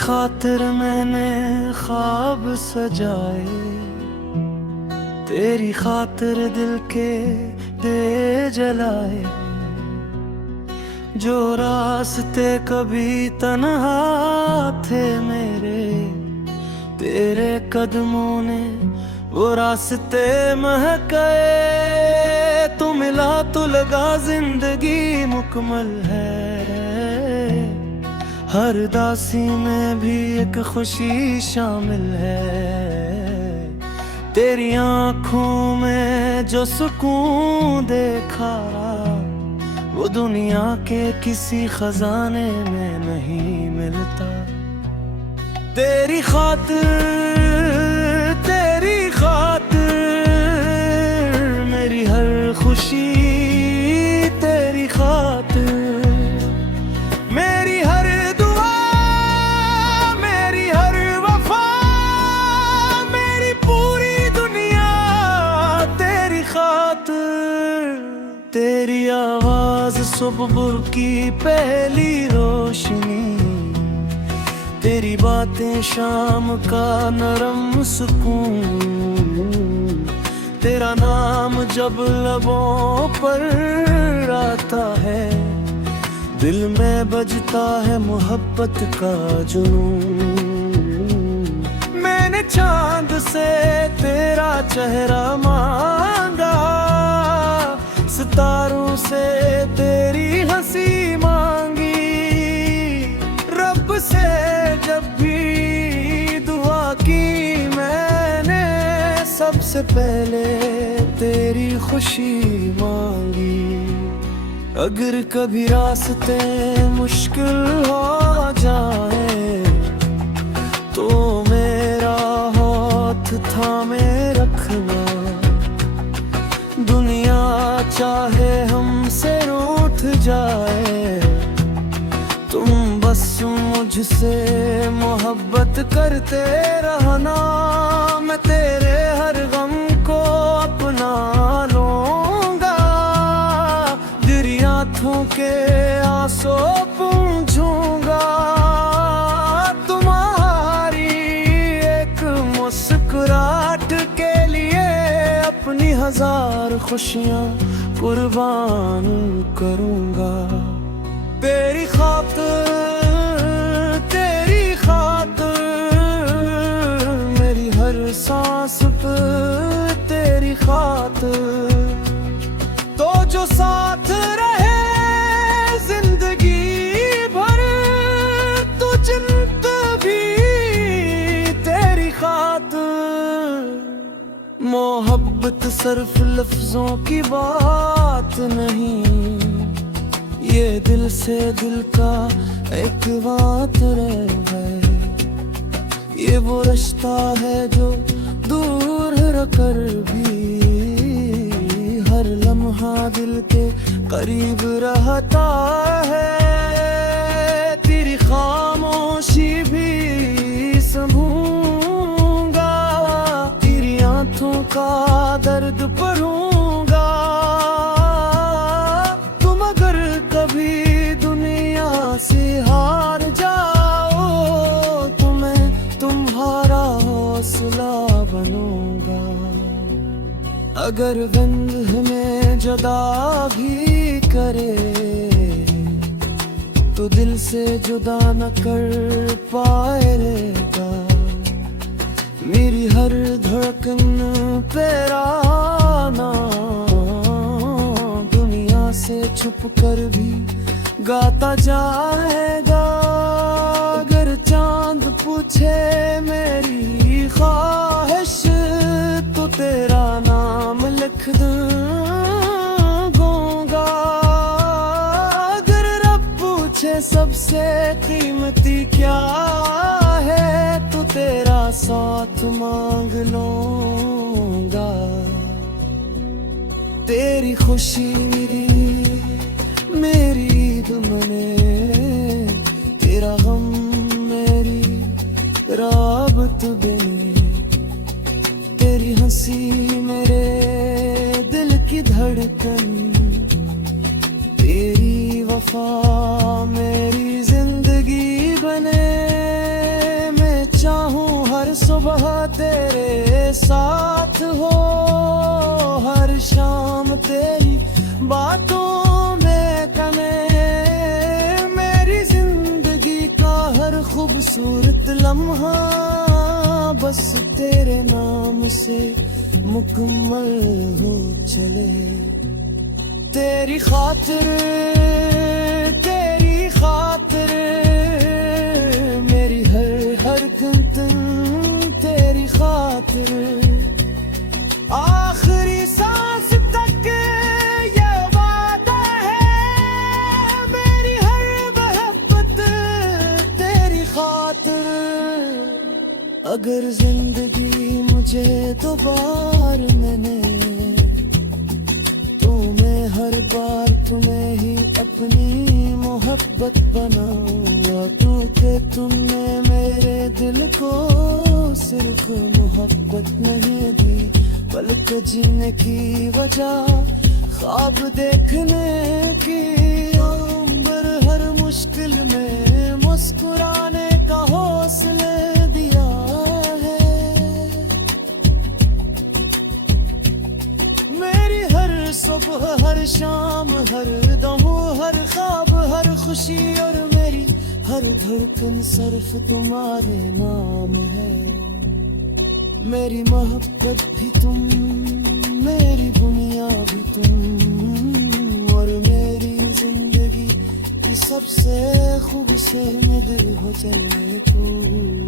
खातिर मैंने ख्वाब सजाए, तेरी खातिर दिल के दे जलाए। जो रास्ते कभी तन्हा थे मेरे, तेरे कदमों ने वो रास्ते महकाए। तू मिला तो लगा जिंदगी मुकम्मल है, हर दासी में भी एक खुशी शामिल है। तेरी आँखों में जो सुकून देखा, वो दुनिया के किसी खजाने में नहीं मिलता। तेरी खातिर मेरी हर खुशी, तेरी खातिर मेरी हर दुआ, मेरी हर वफा, मेरी पूरी दुनिया तेरी खातिर। तेरी आवाज सुबह की पहली रोशनी, तेरी बातें शाम का नरम सुकून। तेरा नाम जब लबों पर आता है, दिल में बजता है मोहब्बत का जुनून। मैंने चांद से तेरा चेहरा मांगा, सितारों से तेरी हंसी मांगी। रब से जब भी दुआ की मैंने, सबसे पहले तेरी खुशी मांगी। अगर कभी रास्ते मुश्किल हो जाए, तो मेरा हाथ थामे रखना। दुनिया चाहे हमसे रूठ जाए, तुम बस मुझसे मोहब्बत करते रहना। मैं तेरे हर गम को अपना लूंगा, दरियाओं के आंसू पूंछूंगा। तुम्हारी एक मुस्कुराहट के लिए अपनी 1000 खुशियां कुर्बान करूंगा। तेरी खातिर मेरी हर सांस पे, तेरी खातिर। तो जो साथ रहे जिंदगी भर, तू चिंत भी तेरी खातिर। मोहब्बत सिर्फ लफ्जों की बात नहीं, ये दिल से दिल का एक वातर है। ये वो रिश्ता है जो दूर रहकर भी हर लम्हा दिल के करीब रहता है। तेरी खामोशी भी समझूंगा, तेरी आंखों का दर्द पढ़ूंगा। तुम अगर कभी दुनिया से हार जाओ, तो मैं तुम्हारा हौसला बनूंगा। अगर बंद हमें जुदा भी करे, तो दिल से जुदा न कर पाएगा। मेरी हर धड़कन पे आना, दुनिया से छुप कर भी गाता जाएगा। अगर चांद पूछे मेरी ख्वाहिश, तो तेरा नाम लिख दूंगा। अगर रब पूछे सबसे कीमती क्या है, तो तेरा साथ मांग लूंगा। तेरी खुशी मेरी ईद मने, तेरा गम मेरी राबत बनी। तेरी हंसी मेरे दिल की धड़कन, तेरी वफा मेरी जिंदगी बने। हर सुबह तेरे साथ हो, हर शाम तेरी बातों में कने, मेरी जिंदगी का हर खूबसूरत लम्हा बस तेरे नाम से मुकम्मल हो चले। तेरी खातिर मेरी हर गुंतन तेरी खातिर, आखिरी सांस तक ये वादा है, मेरी हर मोहब्बत तेरी खातिर। अगर जिंदगी मुझे दोबार मैंने, तो मैं हर बार तुम्हें ही अपनी मोहब्बत बनाऊंगा, क्योंकि तुमने मेरे दिल को सिर्फ मोहब्बत नहीं दी, बल्कि जीने की वजह, ख्वाब देखने की उम्र, हर मुश्किल में मुस्कुराने का हौसला दिया है। मेरी हर सुबह, हर शाम, हर दम, हर ख्वाब, हर खुशी और मेरी हर धड़कन सिर्फ तुम्हारे नाम है। मेरी मोहब्बत भी तुम, मेरी दुनिया भी तुम, और मेरी जिंदगी की सबसे खूबसूरत दिल हो चले तू।